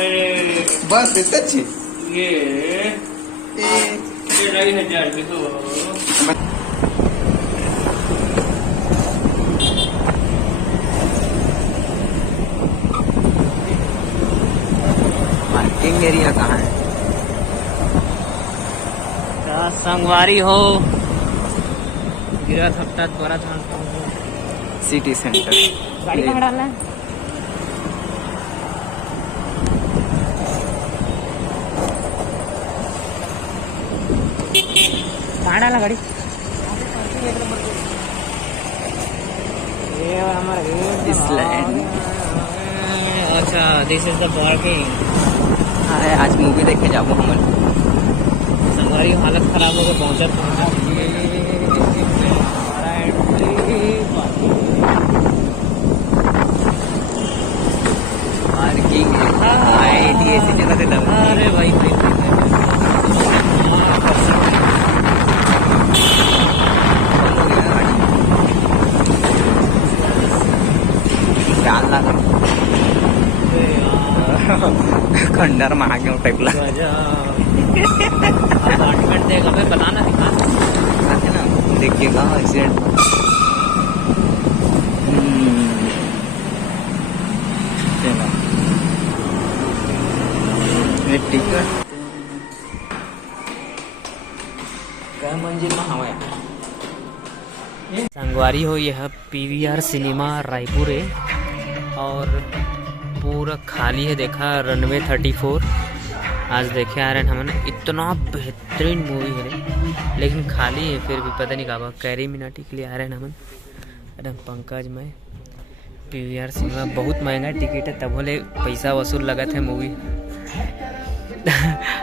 बस इतना अच्छी ये 2,500 की तो पार्किंग एरिया कहाँ है? संगवारी हो गिरा थपटा द्वारा सिटी सेंटर। गाड़ी कहाँ डालना है? कहाँ डाला गाड़ी? ये हमारा अच्छा, दिस इज द पार्किंग। अरे आज मूवी देखे जाओ हम। संगवारी हालत खराब हो गई, पहुंचा पार्किंग ऐसी जगह से दम। अरे भाई खंडर महागे टाइपला अपार्टमेंट देगा मैं बनाना दिखा ना, देखिएगा एक्सीडेंट। टिकट क्या मंजिल में हवा है? संगवारी हो, यह पीवीआर सिनेमा रायपुर है और पूरा खाली है। देखा रनवे 34 आज देखे आ रहे हैं हमने। इतना बेहतरीन मूवी है लेकिन खाली है, फिर भी पता नहीं कहा कैरी मिनाटी के लिए आ रहे हैं हमन। एकदम पंकज में पीवीआर सिनेमा बहुत महंगा टिकट है, तब बोले पैसा वसूल लगा थे मूवी।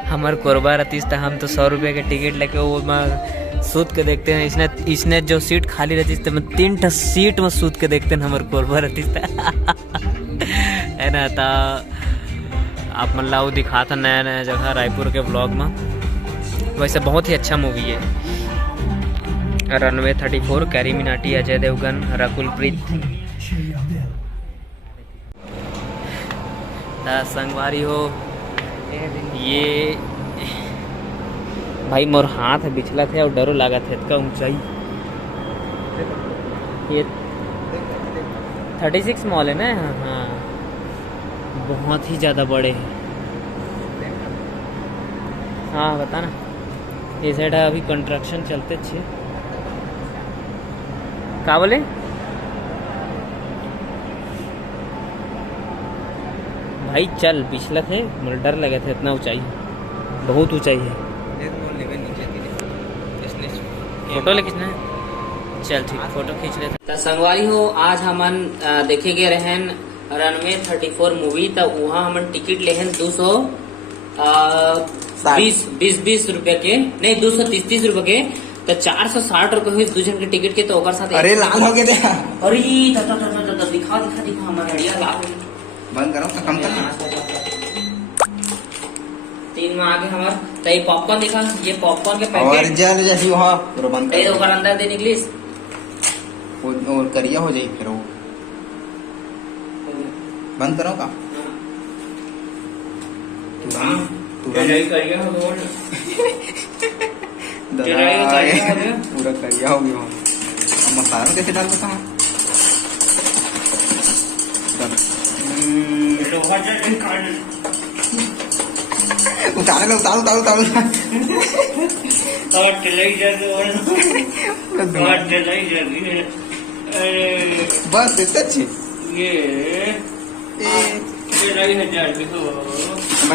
हमार कोरबा रतीस था, हम तो 100 रुपये के टिकट लेके वो में सूत के देखते हैं। इसने जो सीट खाली रहती है मैं 3 सीट में सूत के देखते हैं। हमारे कोरबा रतीस था है ना। था आप मतलब दिखा था नया नया जगह रायपुर के ब्लॉग में। वैसे बहुत ही अच्छा मूवी है। Runway 34, carry Minati, Ajay Devgan, Rakul Preet. संगवारी हो, ये भाई मोर हाथ बिछला थे और डरो लगा थे इसका ऊंचाई। ये 36 मॉल है ना। हाँ बहुत ही ज़्यादा बड़े हैं। हाँ बता ना, ये साइड अभी कंस्ट्रक्शन चलते छे। क्या बोले? भाई चल पिछला थे, मुझे डर लगे थे, इतना ऊंचाई, बहुत ऊंचाई है। फोटो ले खींचना है? चल ठीक, फोटो खींच लेते। तो संगवारी हो, आज हमन देखे गए रहन रनवे 34 मूवी। तो वहाँ हमन टिकट ले 220 रुपए के, नहीं 230 रुपए के। तो 460 रुपए हुई 2 जन के टिकट के। तो साथ अरे लाल हो गए थे। अरे दिखा हमारे हड़िया लाल बंद करो तो कम कर। 3 में आगे हमारे। तो ये पॉपकॉर्न दिखा, ये पॉपकॉर्न के पैकेट और जल जैसी वहाँ पूरा बंद कर। ओकर अंदर दे निकलिस और करिया हो जाए फिर वो बंद करो का। करिया हो पूरा करिया हो गया। मसाला कैसे डाल देता हूँ? उतार उतार बस इतना अच्छी ये 2,500 की तो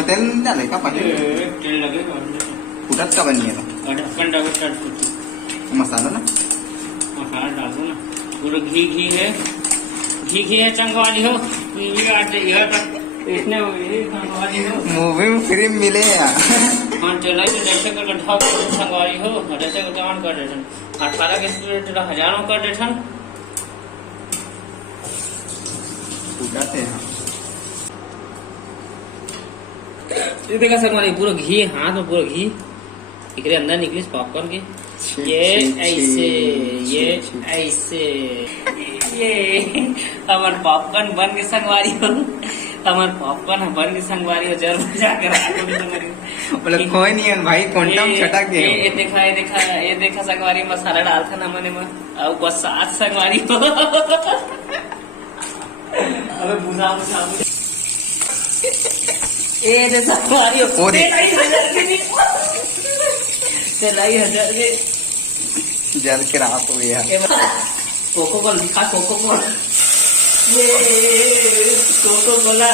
तेल डाले का पानी तेल लगेगा। उठत का बनिए ढक्कन डाल स्टार्ट मसाला ना, मसाला डालो ना। पूरा घी है चंगवाली हो। इसने मूवी में फ्री मिले यार। हाँ चला तो जैसे कर गड्ढा संगवारी हो, जैसे कर जवान कर देठन 18 के स्पीड 1000 कर देठन। उड़ाते हैं ये देखा संगवारी, पूरा घी हाथ में, पूरा घी इकरे अंदर निकलिस पॉपकॉर्न के। ये ऐसे ये हमारे पॉपकॉर्न बन के संगवारी हो। हमार पॉपकॉर्न हमारे संगवारी हो जर मजा कर बोले कोई नहीं है भाई क्वांटम छटक गए ये देखा संगवारी मसाला डाल था ना मैंने में अब बस सात संगवारी हो अबे बुझा ये दे संगवारी हो लाई हजार के जल के रात हो गया। कोको कोला दिखा कोको कोला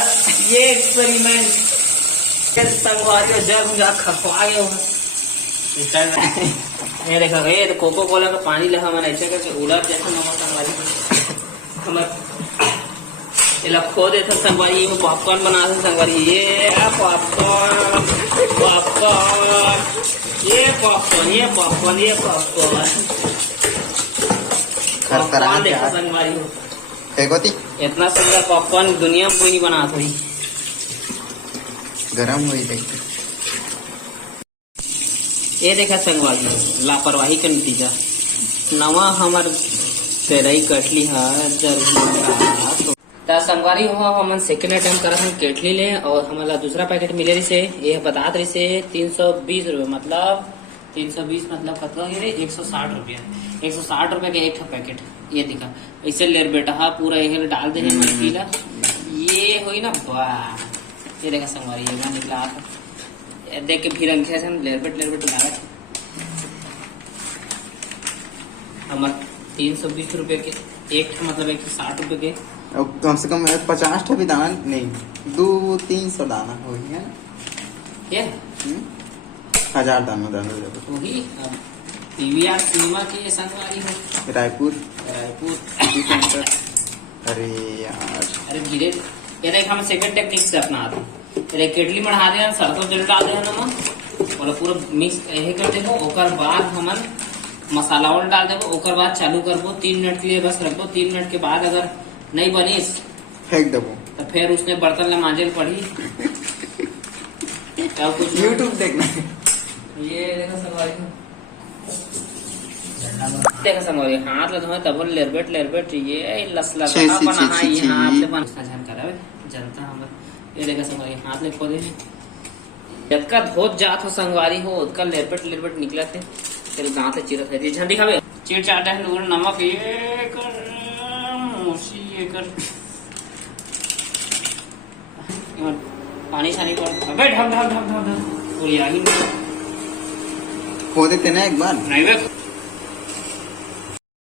ये एक्सपेरिमेंट संगवारी जब जा खपवाए ये देखा ये तो कोको कोला का पानी लगा मैंने ऐसे करके उलट जैसा नमक संगवारी हम इला खो देता संगवारी में पॉपकॉर्न बना था संगवारी ये पॉपकॉर्न देखा संगवारी फेंकोती इतना सुंदर पॉपकॉर्न दुनिया में कोई नहीं बना था गरम हुई देख। ये देखा संगवारी लापरवाही का नतीजा नवा हमार पेराई कटली है जरूर संगवारी हो हम सेकेंड अटेम्प्ट करा हम केटली ले और हमारा दूसरा पैकेट मिले रही से ये बता रही से 320 रुपये मतलब 320 मतलब कतना रे 160 रुपया 160 रुपये के एक पैकेट ये दिखा ऐसे लेर बेटा हाँ पूरा ये डाल दे पीला ये हुई ना वाह ये देखा संगवारी ये निकला था देख के फिर अंखे से लेर बेट डाला हमारे 320 रुपये के एक मतलब 160 रुपये के कम से कम 50 भी दाना नहीं 200-300 दाना हो गया क्या 1000 दाना वही पीवीआर सिनेमा की संगवारी है रायपुर सिटी सेंटर। अरे यार अरे धीरे ये देख हम सेकंड टेक्निक से अपना आते तेरे केटली में डाल दे सरसों तेल डाल दे नमक और पूरा मिक्स यही कर देबो ओकर बाद हमन मसाला और डाल देबो ओकर बाद चालू करबो 3 मिनट के लिए बस रखबो 3 मिनट के बाद अगर नहीं बनीस फेंक देबो तो फिर उसने बर्तन में मांजल पड़ी क्या कुछ यूट्यूब देखना ये देखा संगवारी हाथ ले धोए तब लेरबेट ये लसला बना ये हाथ ले बन झन करावे जनता हम ये देखा संगवारी हाथ ले खोदे जतका धोत जात हो संगवारी हो उसका लेरबेट निकला थे फिर गांव से चिरत है झन दिखावे चिर चाटा है नूर नमक ये कर मोशी ये कर पानी छानी पर अबे ढम पूरी आगी खो देते ना एक बार नहीं